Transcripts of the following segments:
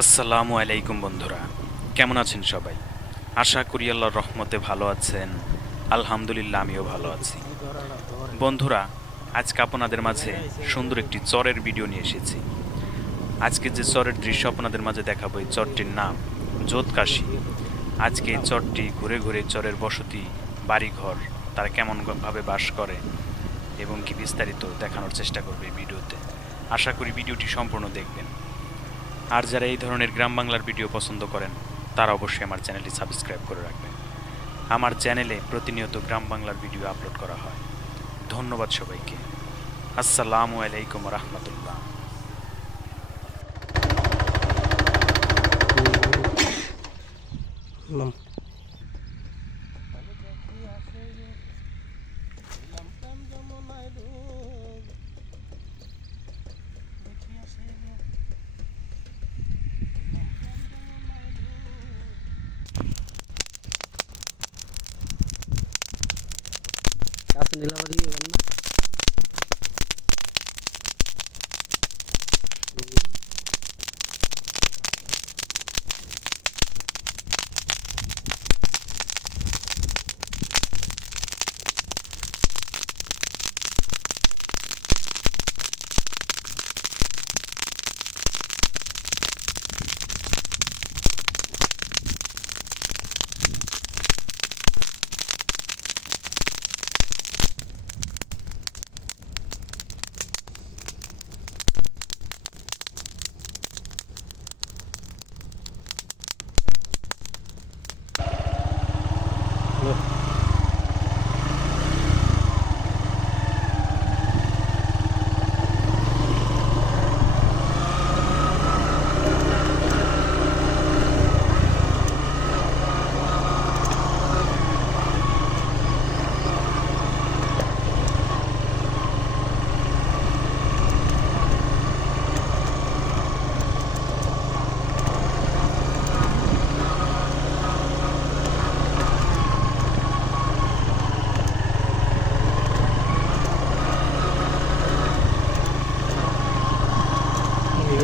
আসসালামু আলাইকুম বন্ধুরা, কেমন আছেন সবাই? আশা করি আল্লাহর রহমতে ভালো আছেন। আলহামদুলিল্লাহ, আমিও ভালো আছি। বন্ধুরা, আজকে আপনাদের মাঝে সুন্দর একটি চরের ভিডিও নিয়ে এসেছি। আজকে যে চরের দৃশ্য আপনাদের মাঝে দেখাবো, এই চরটির নাম যোধকাশী। আজকে এই চরটি ঘুরে ঘুরে চরের বসতি, বাড়িঘর, তারা কেমন ভাবে বাস করে এবং কি বিস্তারিত দেখানোর চেষ্টা করবে এই ভিডিওতে। আশা করি ভিডিওটি সম্পূর্ণ দেখবেন। আর যারা এই ধরনের গ্রাম বাংলার ভিডিও পছন্দ করেন, তারা অবশ্যই আমার চ্যানেলটি সাবস্ক্রাইব করে রাখবেন। আমার চ্যানেলে প্রতিনিয়ত গ্রাম বাংলার ভিডিও আপলোড করা হয়। ধন্যবাদ সবাইকে। আসসালামু আলাইকুম রহমতুল্লাহ। নীলাবাড়ি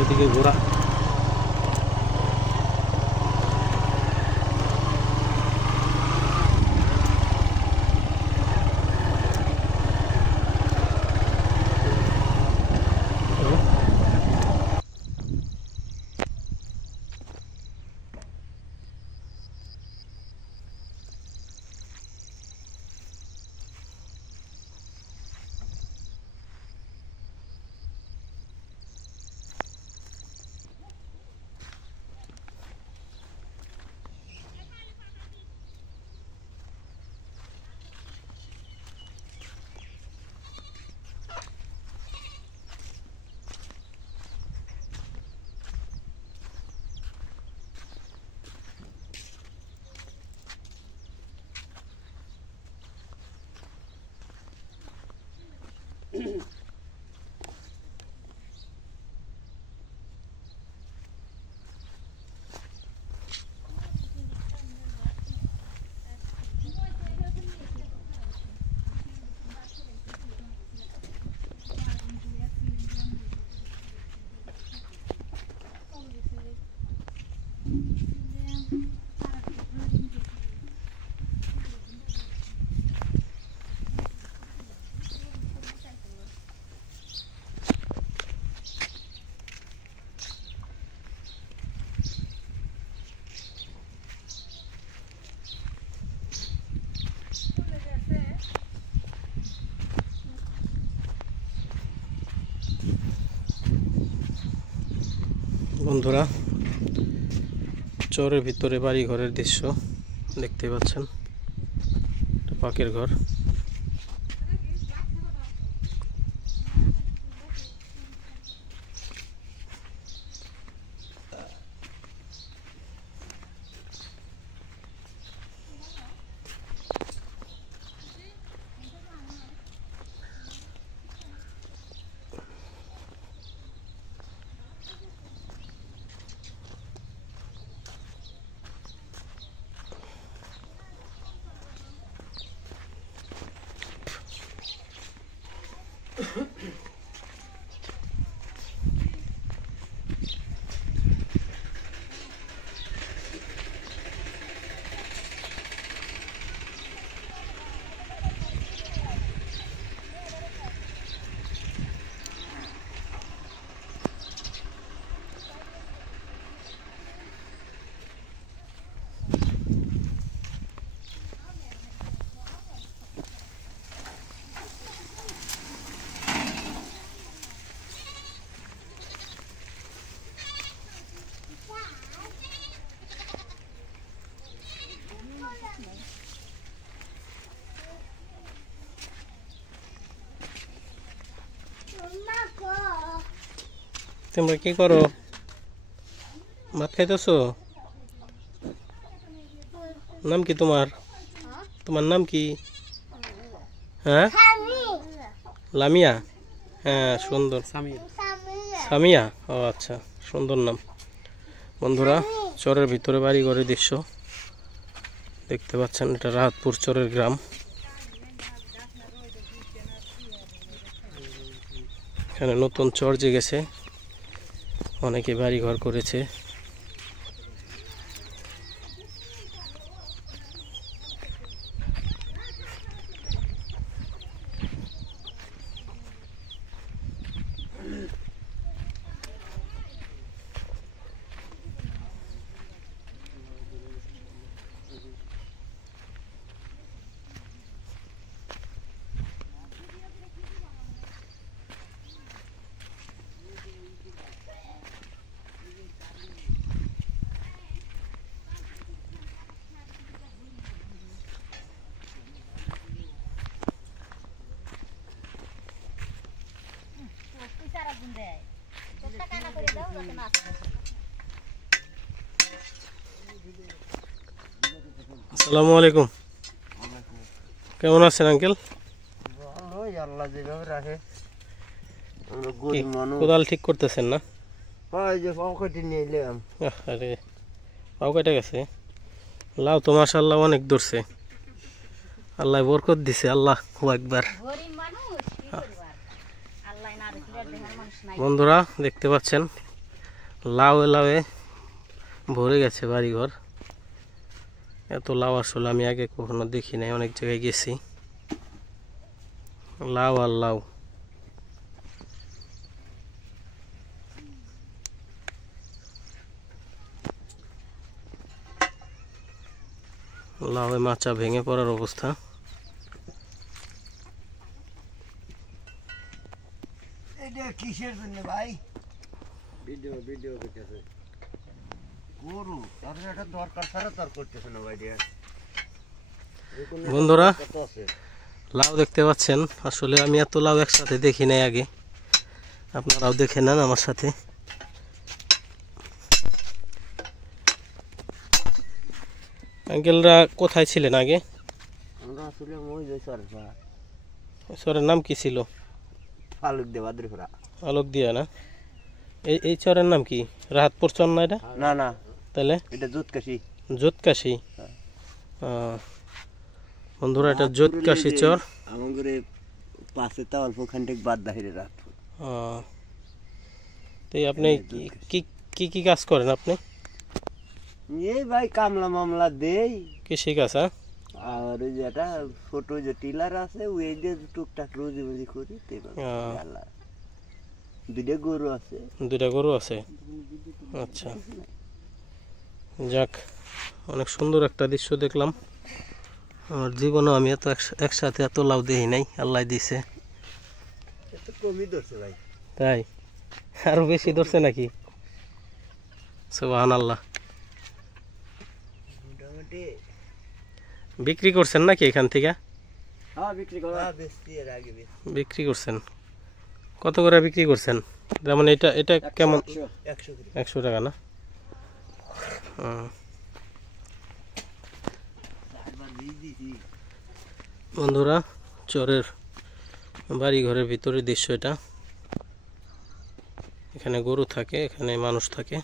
এদিকে ঘোরা বন্ধুরা, চরের ভিতরে বাড়ি ঘরের দৃশ্য দেখতে পাচ্ছেন। পাকের ঘর। তোমরা কি করো? ভাত খাইতেছো? নাম কি তোমার? তোমার নাম কি? হ্যাঁ, লামিয়া। হ্যাঁ, সুন্দর। সামিয়া। ও আচ্ছা, সুন্দর নাম। বন্ধুরা, চরের ভিতরে বাড়ি ঘরের দৃশ্য দেখতে পাচ্ছেন। এটা রাহাতপুর চরের গ্রাম। এখানে নতুন চর জেগেছে, অনেকে বাড়ি ঘর করেছে। আসসালামু আলাইকুম। কেমন আছেন আঙ্কেল? আল্লাহ যেভাবে রাখে। কোদাল ঠিক করতেছেন না? যে পাও কেটে নিয়ে এলাম। আরে, পাও কেটে গেছে? লাউ তো মাশাআল্লাহ অনেক ধরছে। আল্লাহ বরকত দিছে। আল্লাহ একবার। বন্ধুরা দেখতে পাচ্ছেন, লাউয়ে লাউয়ে ভরে গেছে বাড়িঘর। এত লাউ আসলে আমি আগে কখনো দেখি নাই, অনেক জায়গায় গেছি। লাউ আর লাউ। লাউয়ে মাচা ভেঙে পড়ার অবস্থা। এটা কিসের জন্য ভাই? ভিডিও করতেছে। গরু তার একটা দরকার ছাড়া তার করতেছে না ভাই। বন্ধুরা, লাউ দেখতে পাচ্ছেন। আসলে আমি এত লাউ একসাথে দেখি নাই আগে, আপনারাও দেখে নেন আমার সাথে। আঙ্কেলরা কোথায় ছিলেন আগে? আমরা আসলে ওই যে চরের নাম কি ছিল? ফালুক দে বাদরিপুরা। আলোক দিয়া না? এই চরের নাম কি? রাহাতপুর চর না এটা? না না, তাহলে এটা জুতকাশি। জোতকাশি। বন্ধুরা, এটা জোতকাশি চর। আমাদের পাশে তা অল্প খানিক বাদ দাহিরে রাহাতপুর। তাই আপনি কি কি কাজ করেন আপনি? এই ভাই কামলা মামলা দেই। কৃষি কাজ? আর ওই যে একটা ছোট যে টিলার আছে, ওই যে টুকটাক রোজি রোজি করি। দুইটা গরু আছে। দুইটা গরু আছে? আচ্ছা, যাক, অনেক সুন্দর একটা দৃশ্য দেখলাম। আমার জীবনে আমি এত একসাথে এত লাউ দেখি নাই, আল্লাহ দিছে। কমই ধরছে ভাই। তাই? আরো বেশি ধরছে নাকি? সুবহানাল্লাহ। মোটামুটি বিক্রি করছেন নাকি এখান থেকে? হ্যাঁ, বিক্রি করা। এর আগে বিক্রি করছেন? কত করে বিক্রি করছেন? যেমন এটা কেমন? 100 টাকা না? বন্ধুরা, চরের বাড়ি ঘরের ভিতরে দৃশ্য এটা। এখানে গরু থাকে, এখানে মানুষ থাকে।